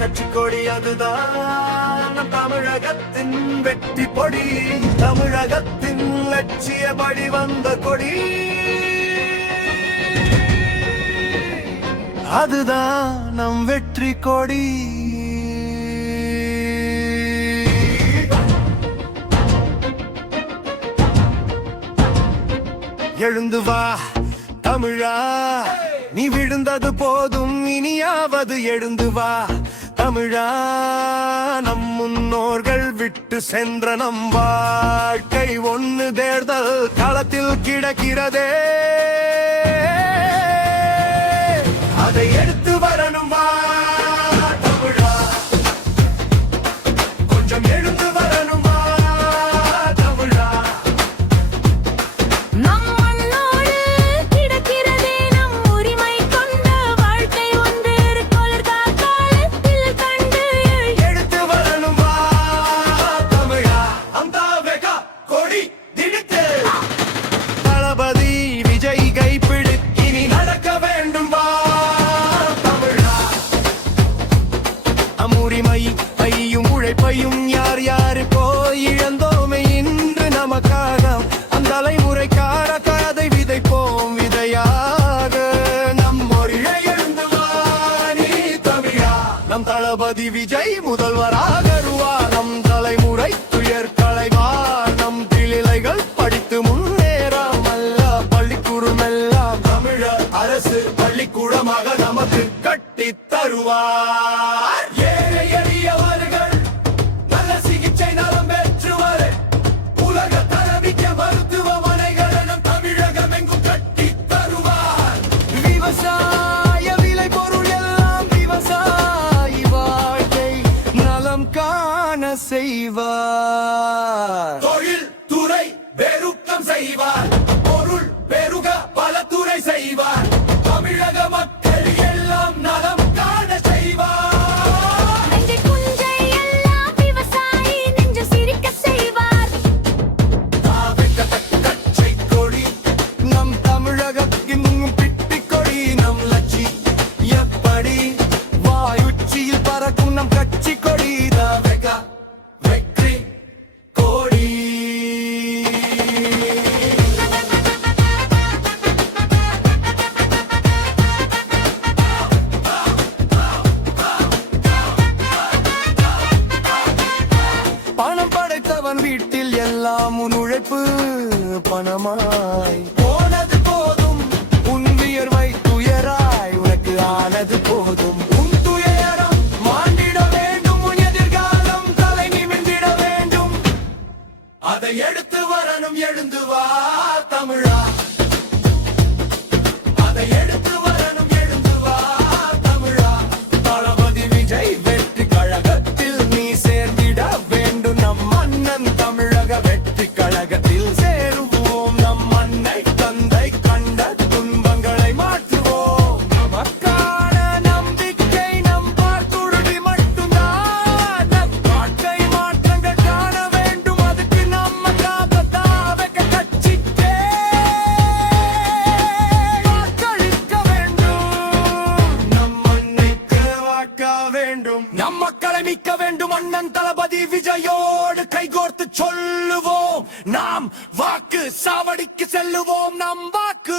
கட்சி கொடி அதுதான் நம் தமிழகத்தின் வெற்றி பொடி, தமிழகத்தின் லட்சியப்படி வந்த கொடி அதுதான் நம் வெற்றி கொடி. எழுந்து வா தமிழா, நீ விழுந்தது போதும், இனியாவது எழுந்து வா தமிழா. நம் முன்னோர்கள் விட்டு சென்ற நம் வாழ்க்கை ஒன்னு தேர்தல் களத்தில் கிடக்கிறதே, அதை எடுத்து வரணும் வா தமிழா, கொஞ்சம் எழுந்து வரணும் வா தமிழா. எடுத்து வரணும் வா தமிழா, அந்த வெகா கொடி திணித்து தளபதி விஜய் கைப்பிடி இனி நடக்க வேண்டும் வா தமிழா. அம்முரிமை பையும் உழைப்பையும் யார் யாரு போய் இழந்தோமே இன்று நமக்காக, அந்த தலைமுறைக்கான கதை விதைப்போம் விதையாக. நம் மொழியை எழுந்து வா நீ தமிழா, நம் தளபதி விஜய் முதல்வராக வருவா, நம் தலைமுறை துயர் களைவார், நம் கிளைகள் படித்து முன்னேறாம் அல்ல பள்ளிக்கூடம் எல்லாம் தமிழர் அரசு பள்ளிக்கூடமாக நமக்கு கட்டி தருவார். ஏழை எளியவர்கள் நல்ல சிகிச்சை நலம் பெற்றுவர், உலக தரமிக்க மருத்துவமனைகள் நம் தமிழகம் எங்கும் கட்டி தருவார். விவசாய விலை பொருள் எல்லாம் விவசாயி வாழ்க்கை நலம் காண செய்வார். தொழில் துறை பெருக்கம் செய்வார், பொருள் பெருக பல துறை செய்வார், தமிழக மக்கள் எல்லாம் நலம் காண செய்வார். கட்சி கொடி நம் தமிழகத்தின் பிட்டி கொடி, நம் லட்சி எப்படி வாயுச்சியில் பறக்கும் நம் கட்சி கொடி, வெகா வெற்றி கொடி. பணம் படைத்தவன் வீட்டில் எல்லாம் உன் உழைப்பு பணமாய் போனது போதும், உன் வியர்வை துயராய் உனக்கு ஆனது போதும். உன் துயரம் மாண்டிட வேண்டும், உன் எதிர்காலம் தலை நிமிர்ந்திட வேண்டும், அதை எடுத்து வரணும் எழுந்து வா தமிழா, அதை எடுத்து வரணும் எழுந்து வா தமிழா. தளபதி விஜய் வெற்றி கழகத்தில் நீ சேர்ந்திட வேண்டும், நம் மன்னன் தமிழக வெற்றி கழகத்தில் சேருவோம், நம் மண்ணை தந்தை கண்ட துன்பங்களை மாற்றுவோம், நமக்கான நம்பிக்கை நம் பார்த்துருவி மட்டும்தான், நம் வாழ்க்கை மாற்றங்கள் காண வேண்டும், அதுக்கு நமக்காக தாவக கட்சிக்கே வாக்களிக்க வேண்டும், நம் மண்ணைக்கு வாக்க வேண்டும், நம் மக்களை மிக்க வேண்டும். அண்ணன் தளபதி விஜயோடு கைகோர்த்து சொல்லுவோம், நாம் வாக்கு சாவடிக்கு செல்லுவோம், நம் வாக்கு